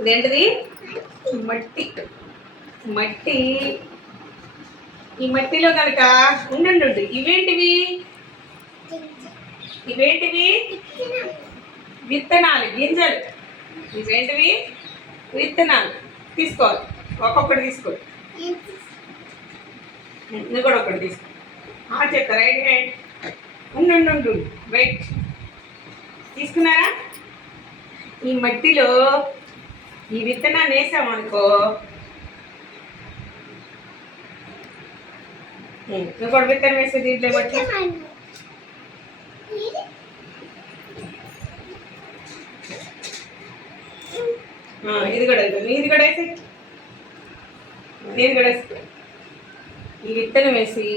ఇదేంటిది? మట్టి. మట్టి. ఈ మట్టిలో కనుక ఉండండి. ఇవేంటివి? ఇవేంటివి? విత్తనాలు, గింజలు. ఇవేంటివి? విత్తనాలు. తీసుకోవాలి, ఒక్కొక్కటి తీసుకోవాలి. నువ్వు కూడా ఒకటి తీసుకో. చెప్తా, రైట్ హ్యాండ్. ఉండు, వెయిట్. తీసుకున్నారా? ఈ మట్టిలో ఈ విత్తనాన్ని వేసామనుకో, నువ్వు కూడా విత్తనం వేసే దీంట్లో మట్టి. ఇది కూడా వేసే, నేను కూడా వేసి ఈ విత్తనం వేసి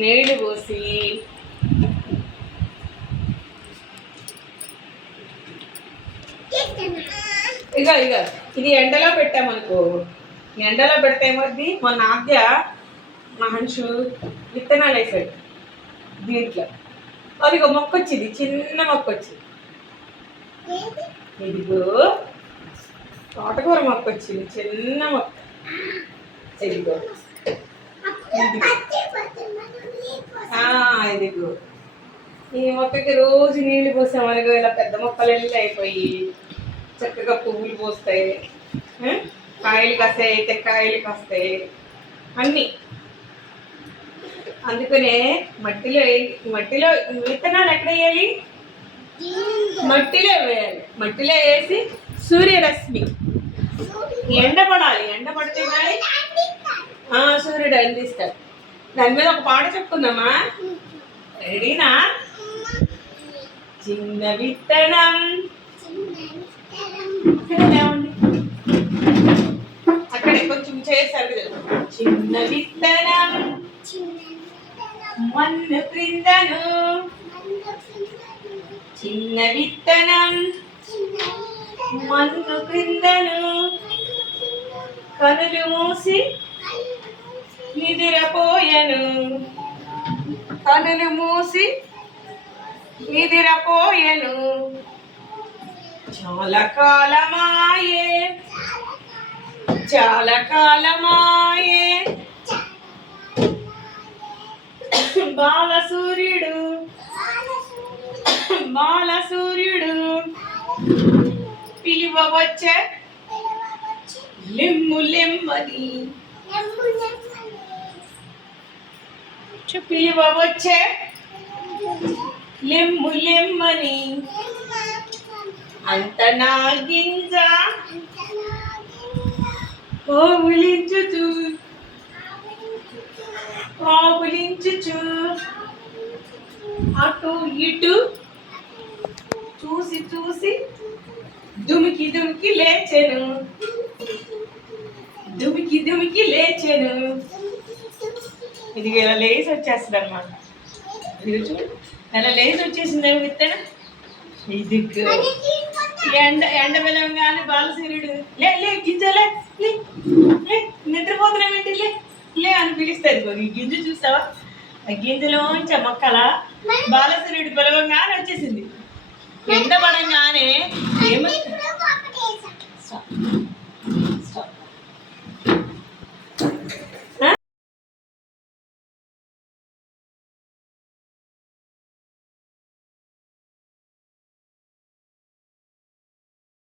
నీళ్ళు పోసి ఇక ఇది ఎండలో పెట్టామనుకో, ఎండలో పెడితే ఏమవుద్ది? మొన్న ఆద్య మహన్షు విత్తనాలు వేసాడు దీంట్లో, అది ఒక మొక్క వచ్చింది, చిన్న మొక్క వచ్చింది. ఇదిగో తోటకూర మొక్క వచ్చింది, చిన్న మొక్క. ఇదిగో ఇదిగో ఈ మొక్కకి రోజు నీళ్లు పోసామనుకో, ఇలా పెద్ద మొక్కలు వెళ్ళి అయిపోయి చక్కగా పువ్వులు పోస్తాయి, కాయలు కాస్తాయి, అయితే కాయలు కాస్తాయి అన్నీ. అందుకనే మట్టిలో విత్తనాలు ఎక్కడ వేయాలి? మట్టిలో వేయాలి. మట్టిలో వేసి సూర్యరశ్మి ఎండ పడాలి. ఎండ పడితే కానీ సూర్యుడు అందిస్తాడు. దాని మీద ఒక పాట చెప్పుకుందామా? రెడీనా? చిన్న విత్తనం, అక్కడ కొంచెం చేశారు కదా. చిన్న విత్తనం మన్ను క్రిందను, చిన్న విత్తనం మన్ను క్రిందను, కనులు మూసి నిద్రపోయను, కనులు మూసి నిద్రపోయను. చాలా కాలమాయే, చాలా కాలమాయే, బాలసూర్యుడు పిలువవచ్చే లెమ్ము లెమ్మని, పిలువవచ్చే లెమ్ము లెమ్మని. అంత నా గింజ ఆవులించుచు అటు ఇటు చూసి దుమికి లేచెను, ఇది ఇలా లేచి వచ్చేస్తుంది అనమాట. ఇది చూడు, ఇలా లేచి వచ్చేసింది విత్తనం. ఇది ఎండ వెలవగానే బాలసూర్యుడు లే గింజలే నిద్రపోతున్నామేంటి లే అని పిలుస్తుంది. ఈ గింజ చూసావా? ఆ గింజలోంచి మొక్కల బాలసూర్యుడు పిలవంగానే వచ్చేసింది. ఎండ పడంగానే ఏమవుతుంది?